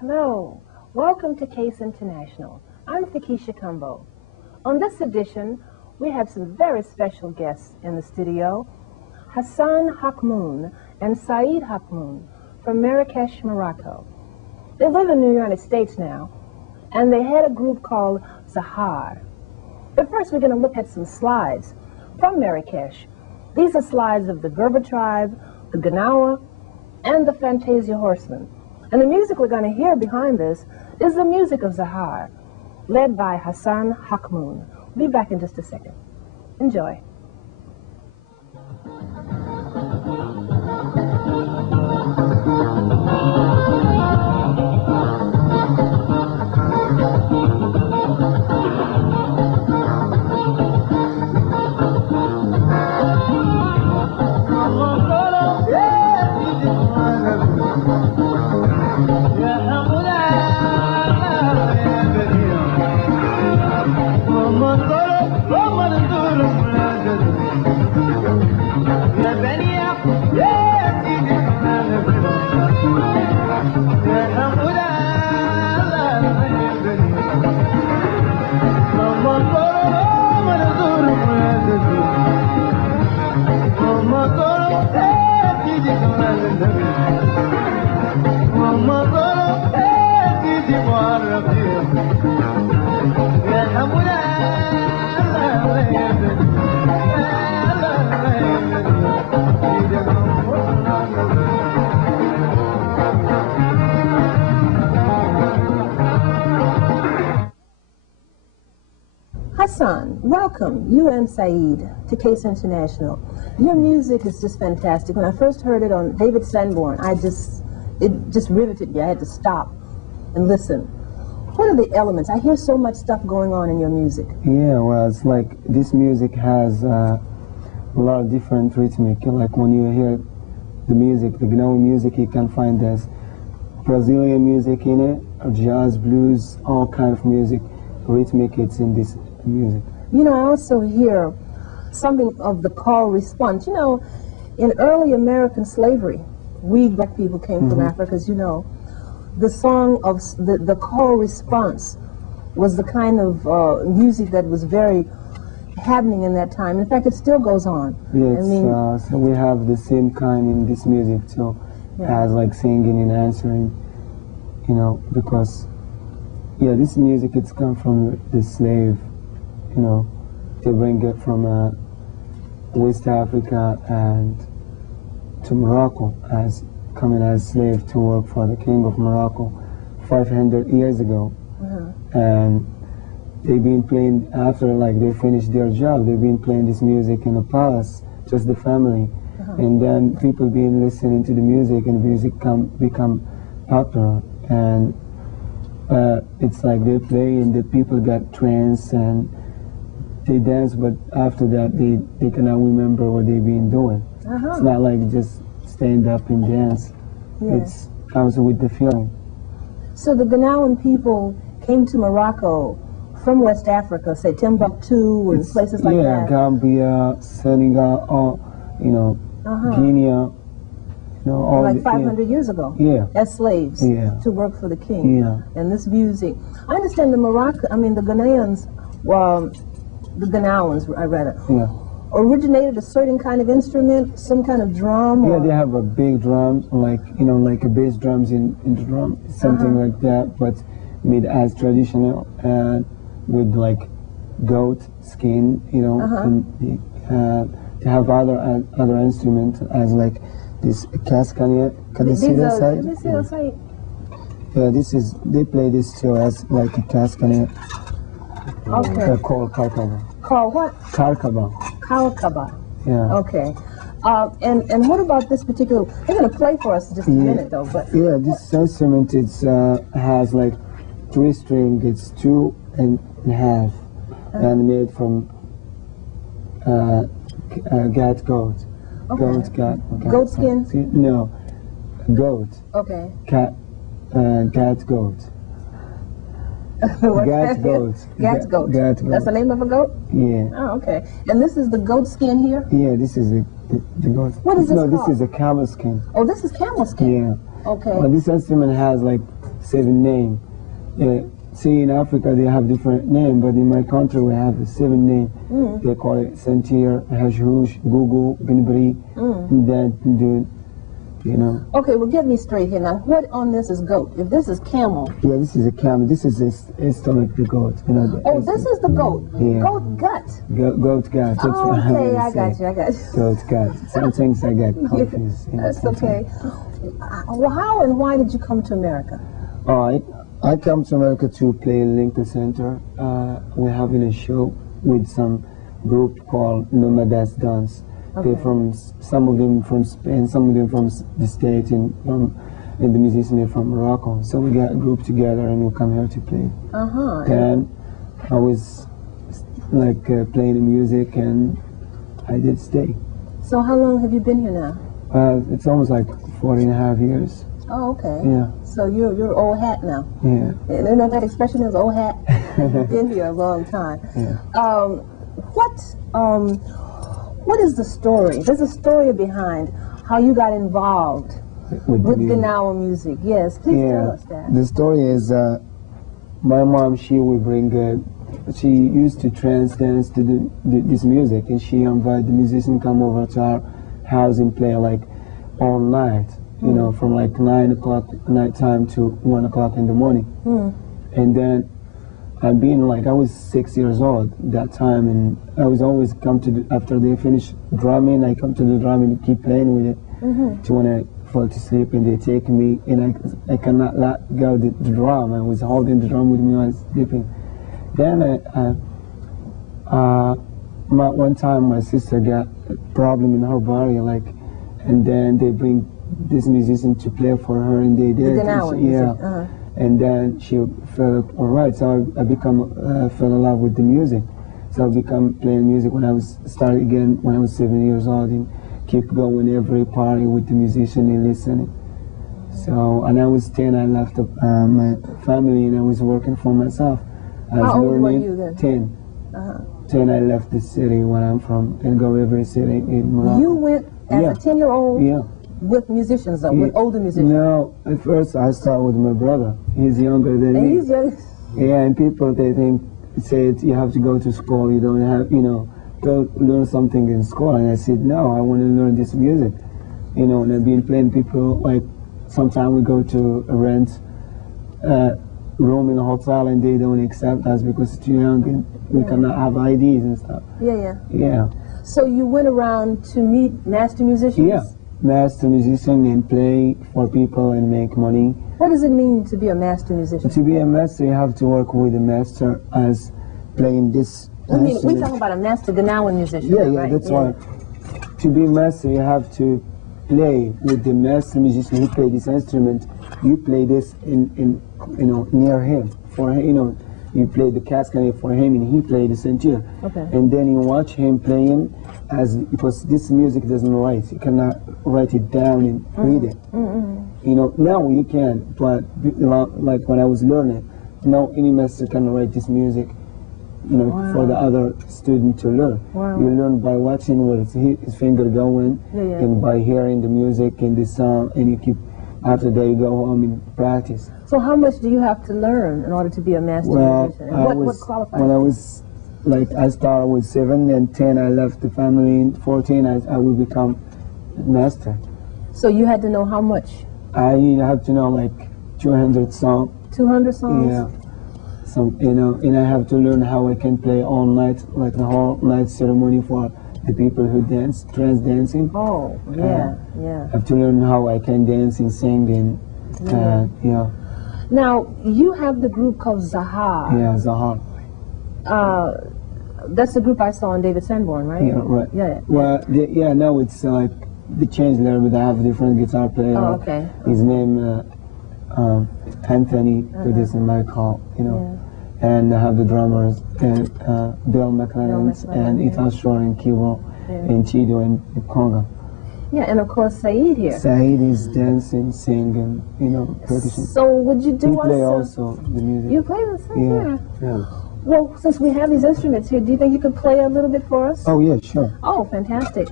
Hello, welcome to Case International. I'm Fikisha Kumbo. On this edition, we have some very special guests in the studio, Hassan Hakmoun and Saeed Hakmoun from Marrakech, Morocco. They live in the United States now, and they had a group called Zahar. But first, we're going to look at some slides from Marrakech. These are slides of the Berber tribe, the Gnawa, and the Fantasia Horsemen. And the music we're going to hear behind this is the music of Zahar, led by Hassan Hakmoun. We'll be back in just a second. Enjoy. Hassan, welcome, you and Saeed, to Case International. Your music is just fantastic. When I first heard it on David Sanborn, it just riveted me. I had to stop and listen. What are the elements? I hear so much stuff going on in your music. Yeah, well, it's like this music has a lot of different rhythmic. Like when you hear the music, the Gnawa music, you can find there's Brazilian music in it, jazz, blues, all kind of music, rhythmic, it's in this music. You know, I also hear something of the call response. You know, in early American slavery, we black people came from Africa, as you know. The song of the call response was the kind of music that was very happening in that time. In fact, it still goes on. Yes, I mean, so we have the same kind in this music too, as like singing and answering, you know, because, yeah, this music, it's come from the slave, you know, they bring it from West Africa and to Morocco as coming as slave to work for the king of Morocco 500 years ago. And they've been playing, after like they finished their job, they've been playing this music in a palace, just the family. And then people been listening to the music, and the music become popular. And it's like they play and the people get tranced and they dance, but after that they cannot remember what they've been doing. It's not like just stand up and dance. It comes with the feeling. So the Gnawan people came to Morocco from West Africa, say Timbuktu and places like that. Yeah, Gambia, Senegal, you know, Guinea, you know, all like 500 years ago. As slaves to work for the king. And this music, I understand the Ghanaians, the Gnawans, I read it. Originated a certain kind of instrument, some kind of drum? Yeah, they have a big drum, like, you know, like a bass drums in the drum, something like that, but made as traditional and with like goat skin, you know, and they have other instruments as like this castanet. Can you see that side? Can you see that side? Yeah, this is, they play this too as like a castanet. They're called karkaba. Called what? Karkaba. Karkaba. Yeah. Okay. And what about this particular? They're going to play for us in just a minute, though. But yeah, this instrument has like 3 strings. It's 2 and a half, and made from goat. Goat skin? No, goat. Okay. Cat goat. Gat goat. Gat goat. That's the name of a goat? Yeah. Oh, okay. And this is the goat skin here? Yeah, this is the goat. What is this called? This is a camel skin. Oh, this is camel skin? Yeah. Okay. Well, this instrument has like seven name. See, in Africa they have different name, but in my country we have a seven name. They call it Sentir, Hashhush, Gugu, Gnbri, Dude, you know. Okay, well, get me straight here now. What on this is goat? If this is camel. Yeah, this is a camel. This is a stomach, the goat. You know, oh, this is the goat. Yeah. Goat gut. Goat gut. That's oh, what okay, I got you. Goat gut. Some things I get confused. That's okay. Well, how and why did you come to America? I come to America to play in Lincoln Center. We're having a show with some group called Nomadas Dance. Okay. They're from, some of them from Spain, some of them from the States, and the musicians are from Morocco. So we got a group together and we come here to play. Then I was like playing the music and I did stay. So how long have you been here now? It's almost like 4.5 years. Oh, okay. Yeah. So you're old hat now. Yeah. You know that expression is old hat? You've been here a long time. Yeah. What is the story? There's a story behind how you got involved with Gnawa music. Yes, please tell us that. The story is my mom, she would bring, she used to trance dance to this music, and she invited the musician come over to our house and play like all night, you know, from like 9 o'clock nighttime to 1 o'clock in the morning. And then I was 6 years old that time, and I was always come to after they finish drumming, I come to the drum and keep playing with it to when I fall to sleep, and they take me, and I cannot let go the drum. I was holding the drum with me when I was sleeping. Then one time my sister got a problem in her body, and then they bring this musician to play for her, and they did. And then she felt all right. So I fell in love with the music. So I became playing music when I started again when I was 7 years old, and keep going every party with the musician and listening. So, and I was 10, I left my family and I was working for myself. How old were you then? 10. 10, I left the city where I'm from and go every city in Morocco. You went as a 10-year-old? Yeah. With musicians, though, with older musicians? No, at first I started with my brother. He's younger than me. He's young. Yeah, and people, they say you have to go to school, you don't have, go learn something in school. And I said, no, I want to learn this music. And I've been playing people, like, sometimes we go to a rent room in a hotel and they don't accept us because it's too young and we cannot have IDs and stuff. Yeah. So you went around to meet master musicians? Yeah. Master musician and play for people and make money. What does it mean to be a master musician? To be a master, you have to work with a master as playing this instrument. We're talking about a master Gnawa musician, right? That's right. To be master, you have to play with the master musician who play this instrument. You play this near him. For him, you play the cascade for him, and he played the sentir. Okay. And then you watch him playing, because this music doesn't write. You cannot write it down and read it. Now you can, but like when I was learning, now any master can write this music, for the other student to learn. You learn by watching where his finger going, and by hearing the music and the sound, and you keep, after that you go home and practice. So how much do you have to learn in order to be a master musician? And what qualifies? When I was, I started with 7, and 10 I left the family, and 14 I will become master. So you had to know how much? I have to know like 200 songs. 200 songs? Yeah. So, and I have to learn how I can play all night, like the whole night ceremony for the people who dance, trance dancing. Oh, yeah. I have to learn how I can dance and sing and, Now, you have the group called Zahar. Yeah, Zahar. That's the group I saw on David Sanborn, right? Yeah, right. Yeah. Well, now it's like, they changed a little bit. I have a different guitar player. Oh, okay. His name, Anthony, put this in my call, And I have the drummers, Bill McLaren, and Ital Shore and Kiro, and Chido and Conga. Yeah, and of course Saeed here. Saeed is dancing, singing, percussion. So would you do He play also the music. You play the same? Yeah. Well, since we have these instruments here, do you think you could play a little bit for us? Oh, yeah, sure. Oh, fantastic.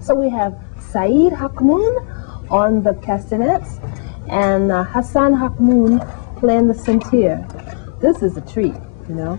So we have Saeed Hakmoun on the castanets and Hassan Hakmoun playing the sentir. This is a treat, you know.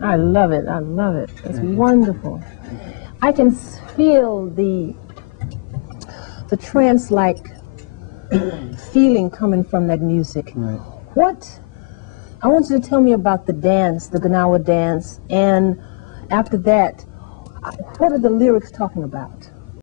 I love it. I love it. It's wonderful. I can feel the trance-like feeling coming from that music. Right. I want you to tell me about the dance, the Gnawa dance, and after that, what are the lyrics talking about?